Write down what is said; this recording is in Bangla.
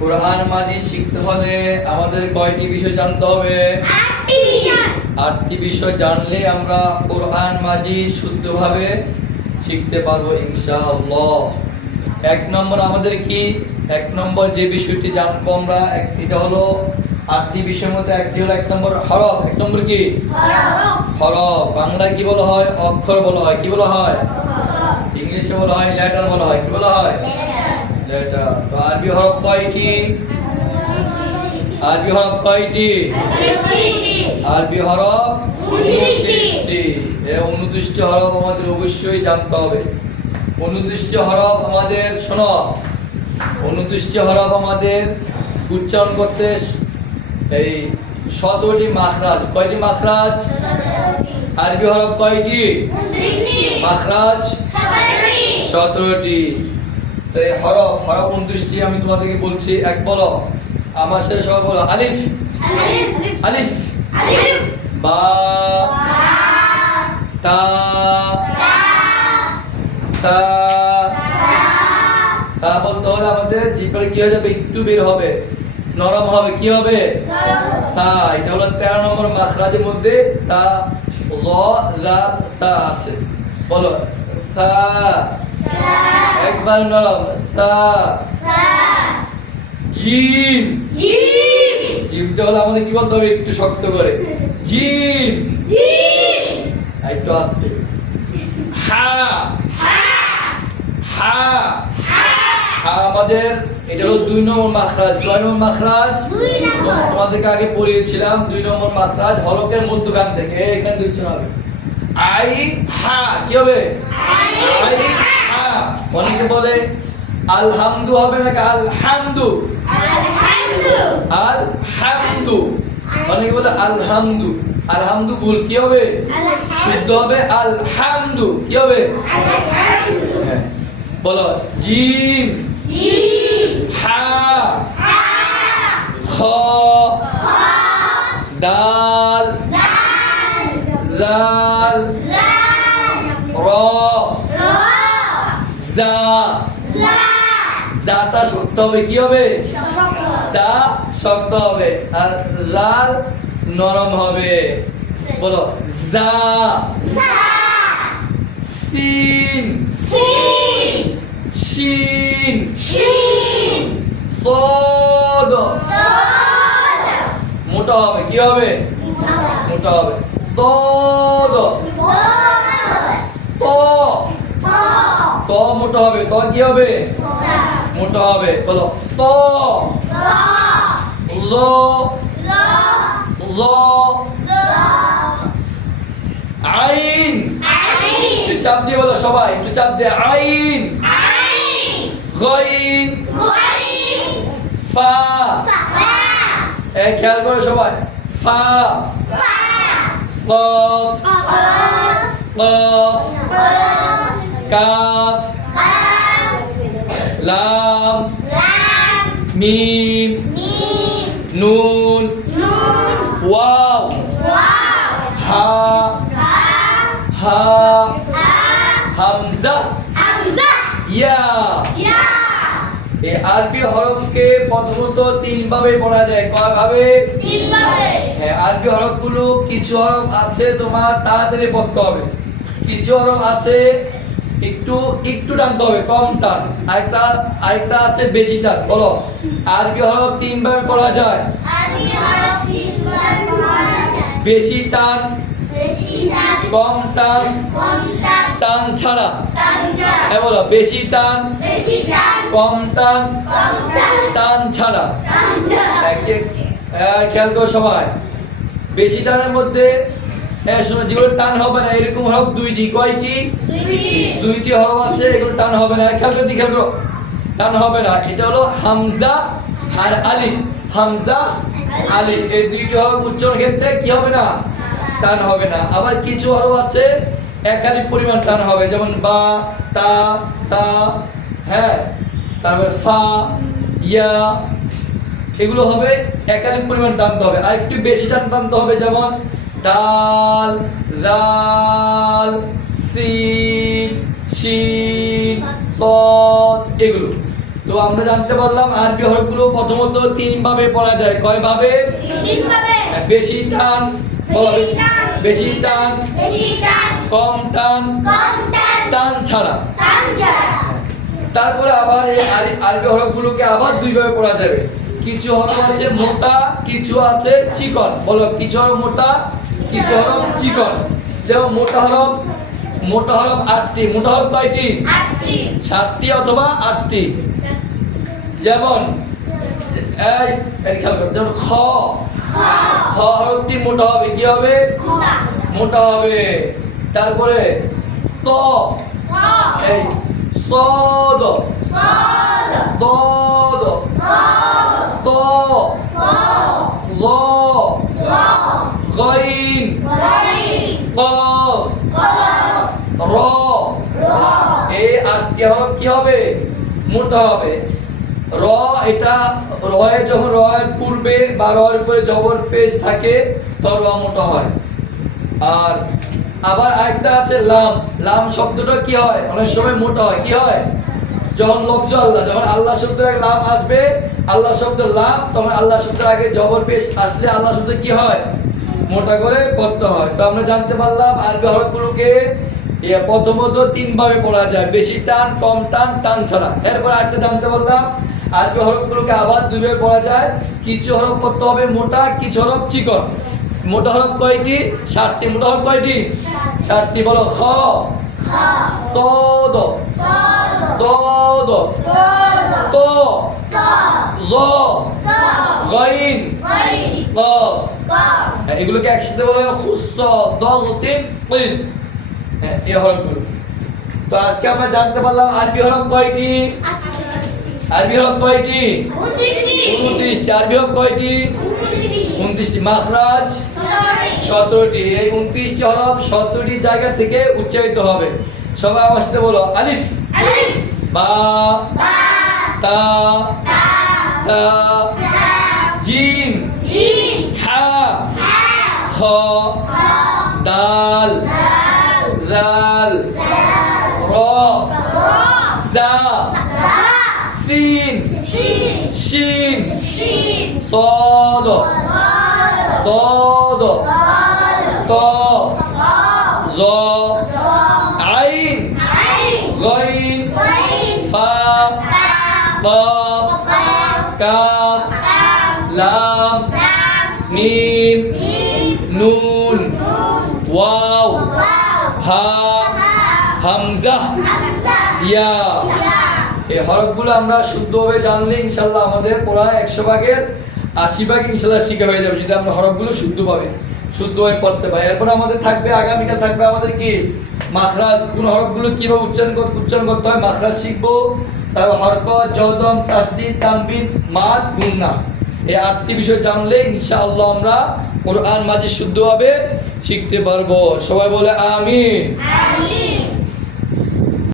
কোরআন মাজিদ শিখতে হলে আমাদের কয়টি বিষয় জানতে হবে? 8টি বিষয় জানলে আমরা কোরআন মাজিদ শুদ্ধভাবে শিখতে পারবো ইনশাআল্লাহ। 1 নম্বর আমাদের কি? 1 নম্বর যে বিষয়টি জানবো আমরা এটা হলো 8টি বিষয়ের মধ্যে একটি হলো 1 নম্বর হরফ। 1 নম্বর কি? হরফ। বাংলায় কি বলা হয়? অক্ষর বলা হয়। কি বলা হয়? ইংলিশে বলা হয় লেটার বলা হয়। কি বলা হয়? লেটার। তো আরবি হরফ কয়টি? আরবি হরফ কয়টি? আরবি হরফ 29টি। এই 29টি হরফ আমাদের অবশ্যই জানতে হবে। 29টি হরফ আমাদের শোনো, 29টি হরফ আমাদের উচ্চারণ করতে এই 17টি মাখরাজ। কয়টি মাখরাজ? আরবি হরফ কয়টি? মাখরাজ 17টি। তো এই হরফ 29টি আমি তোমাদেরকে বলছি। এক বলো, আমার সাথে সবাই বলো। আলিফ আলিফ বা তা তা তা বলতে হলে আমাদের জিহ্বার কি হয়ে যাবে? একটু বের হবে, নরম হবে। কি হবে? তা। এটা হলো 13 নম্বর মাখরাজের মধ্যে তা জ জাল তা আছে। বলো তা। একবার নরম তা। জিম জিমটা হলো আমাদের কি বলতে হবে? একটু শক্ত করে জিম। একটু আস্তে। হা হা হা আমাদের এটা হলো 2 নম্বর মাখরাজ। কয় নম্বর মাখরাজ? তোমাদেরকে আগে পড়িয়েছিলাম 2 নম্বর মাখরাজ। হলকের মধ্যখান থেকে এখান থেকে উচ্চারণ হবে আই হা। কি হবে? আই হা। অনেকে বলে আলহামদু হবে নাকি আলহামদু? আলহামদু। অনেকে বলে আলহামদু। আলহামদু ভুল। কি হবে? শুদ্ধ হবে আলহামদু। কি হবে? হ্যাঁ বলো। জিম হা খ দাল জাল র জা। জাটা শক্ত হবে। কি হবে? জা শক্ত হবে আর লাল নরম হবে। বলো জা। সিন শিন সদ। মোটা হবে। কি হবে? মোটা হবে। তদ ত ত মোটা হবে। ত কি হবে? মোটা হবে। বলো ত জ জ আইন। একটু চাপ দিয়ে বলো সবাই, একটু চাপ দিয়ে। আইন গইন ফা। খেয়াল করো সবাই। ফা কফ কফ কাফ লাম মিম নুন ওয়াও হা হা হামজা ইয়া। এই আরবি হরফকে প্রথমত 3 ভাবে পড়া যায়। কয় ভাবে? 3 ভাবে। হ্যাঁ, আরবি হরফগুলো কিছু হরফ আছে তোমার তাড়াতাড়ি পড়তে হবে, কিছু হরফ আছে একটু টানতে হবে, কম টান। আরেকটা আছে বেশি টান। বলো আরবি হরফ 3 ভাবে পড়া যায়। বেশি টান, কম টান, টান ছাড়া। হ্যাঁ বলো বেশি টান, কম টান, টান ছাড়া। খেয়াল করো সবাই। বেশি টানের মধ্যে শোনো, যেগুলো টান হবে না এরকম হরফ 2টি। কয়টি? 2টি হরফ আছে, এগুলো টান হবে না। খেয়াল করো টান হবে না। এটা হলো হামজা আর আলিফ। হামজা আলিফ এই 2টি হরফ উচ্চারণ ক্ষেত্রে কি হবে না? টান হবে না। আবার কিছু হরফ আছে একালিফ পরিমাণ টান হবে, যেমন বা তা সা। হ্যাঁ, তারপরে ফা ইয়া, এগুলো হবে একালিফ পরিমাণ টানতে হবে। আর একটু বেশি টানতে হবে, যেমন দাল জাল সিন শিন সদ। এগুলো তো আমরা জানতে পারলাম আরবি হরফগুলো প্রথমত 3 ভাবে পড়া যায়। কয় ভাবে? 3 ভাবে। বেশি টান, বেশি টান, কম টান, টান ছাড়া। তারপরে আবার এই আরবি হরফগুলোকে আবার 2 ভাবে পড়া যাবে। কিছু হরফ আছে মোটা, কিছু আছে চিকন। বলো, কিছু হরফ মোটা, কিছু হরফ চিকন। যেমন মোটা হরফ 8টি। মোটা হরফ কয়টি? 7টি অথবা 8টি। যেমন এই খেয়াল করো, যেমন খ হরফটি মোটা হবে। কি হবে? মোটা হবে। তারপরে ত, এই সদ, দদ, ত, জ, গাইন, কফ, র। এই 8টি হরফ কি হবে? মোটা হবে। র, এটা রয়ের যখন রয়ের পূর্বে বা রয়ের উপরে জবর পেশ থাকে তখন র মোটা হয়। আর আবার আরেকটা আছে লাম। লাম শব্দটা কি হয়? অনেক সময় মোটা হয়। কি হয়? যখন লফজ আল্লাহ, যখন আল্লাহ শব্দের আগে লাম আসবে, আল্লাহ শব্দ লাম, তখন আল্লাহ শব্দের আগে জবর পেশ আসলে আল্লাহ শব্দ কি হয়? মোটা করে পড়তে হয়। তো আমরা জানতে পারলাম আরবি হরফগুলোকে প্রথমত 3 ভাবে পড়া যায়। বেশি টান, কম টান, টান ছাড়া। এরপর আরেকটা জানতে পারলাম আরবি হরফগুলোকে আবার 2 ভাবে পড়া যায়। কিছু হরফ পড়তে হবে মোটা, কিছু হরফ চিকন। মোটা হরফ কয়টি? 7টি। মোটা হরফ কয়টি? 7টি। বলো, খ, সদ, দদ, ত, জ, গাইন, কফ। এগুলোকে একসাথে বলা হয় খুস্স, দগতিন, কিস। এই হরফগুলো। তো আজকে আমরা জানতে পারলাম আরবি হরফ কয়টি? আরবি হরফ কয়টি? 29টি। আরবি হরফ কয়টি? 29টি। মাখরাজ 17টি। এই 29টি হরফ 17টি জায়গা থেকে উচ্চারিত হবে। সবাই আমার সাথে বলো, আলিফ, বা, তা, সা, জিম, হা, খ, দাল, দাল, র, জা, সিন, শিন, صاد ضاد ط ظ عين غين فا قاف كاف لام ميم نون واو হা হামজা ইয়া। এই হরফগুলো আমরা শুদ্ধভাবে জানলে ইনশাআল্লাহ আমাদের পড়া 100 ভাগের 80 ভাগ ইনশাআল্লাহ শিখা হয়ে যাবে, যদি আমরা হরফগুলো শুদ্ধভাবে পড়তে পারি। এরপর আমাদের থাকবে আগামীকাল থাকবে আমাদের কি মাখরাজ, কোন হরফগুলো কিভাবে উচ্চারণ করতে হয় মাখরাজ শিখবো। তারপর হরকত, জজম, তাসদীদ, তানবিন, মাদ, গুন্না, এই 8টি বিষয় জানলে ইনশাআল্লাহ আমরা কোরআন মাজিদ শুদ্ধভাবে শিখতে পারবো। সবাই বলে আমিন।